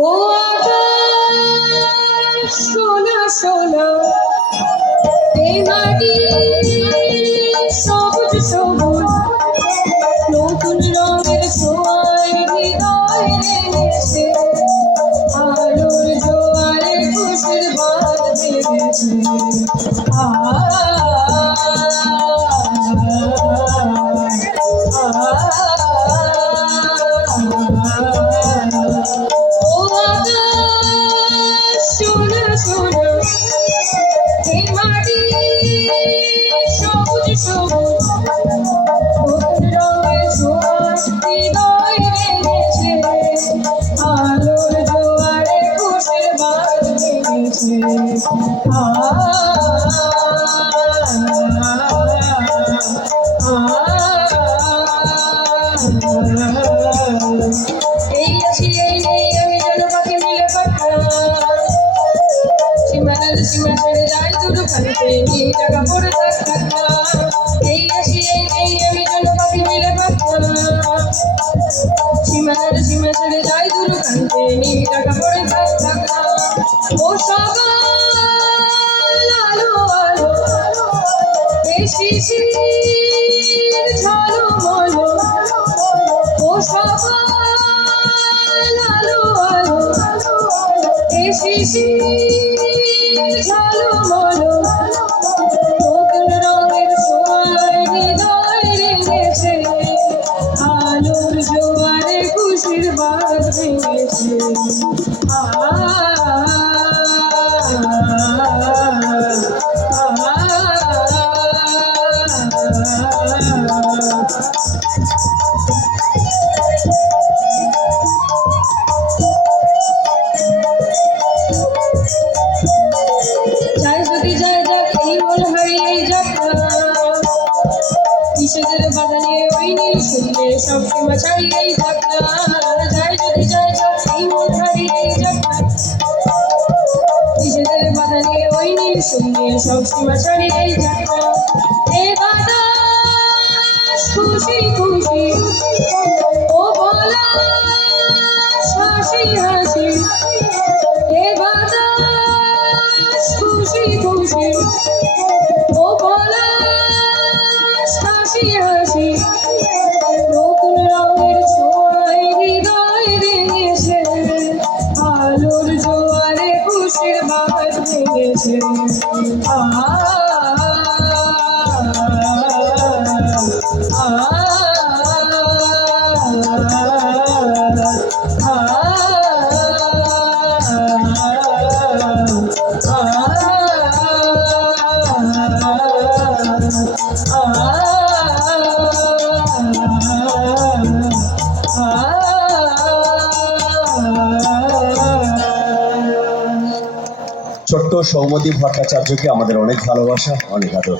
ও সোনা সোনা এই মাটি সবুজ সবুজ নতুন রঙের ছোঁয়ায় হৃদয় রেখেছে আলোর জোয়ারে খুশির বাঁধ বেঁধেছে সোনা সোনা এই মাটি সবুজ সবুজ নতুন রঙের ছোঁয়ায় হৃদয় রেখেছে আলোর জোয়ারে খুশির বাঁধ বেঁধেছে এই আসি এই নেই আমি যেন পাখি মিলে পাঠালাম সীমানার সীমা ছেড়ে যাই দুটোখানিতে নিয়ে টাকা পড়ে থাকলাম এই আসি এই নেই আমি যেন পাখি মিলে পাঠালাম সীমানার সীমা ছেড়ে যাই দুটোখানিতে নিয়ে টাকা পড়ে থাকলাম ও সকাল আলো আলো এই শিশির ঝলমলো ও সকাল আলো আলো এই শিশির ঝলমলো নতুন রঙের ছোঁয়ায় হৃদয় রেখেছে আলোর জোয়ারে খুশির বাঁধ ভেঙেছে যাই যদি যায় যাক এই মন হারিয়েই যাক কিসেদের বাধা নিয়ে ওই নীল শুনলে সব সীমা ছাড়িয়েই যাক যাই যদি যায় যাক এই মন হারিয়েই যাক কিসেদের বাধা নিয়ে ওই নীল শুনলে সব সীমা ছাড়িয়েই যাক এ বাতাস খুশি খুশি ও পলাশ হাসি হাসি এ বাতাস খুশি খুশি ও পলাশ হাসি হাসি নতুন রঙের ছোঁয়ায় হৃদয় রেঙেছে আলোর জোয়ারে খুশির বাঁধ ভেঙেছে ছোট্ট সৌমদী ভট্টাচার্যকে আমাদের অনেক ভালোবাসা, অনেক আদর।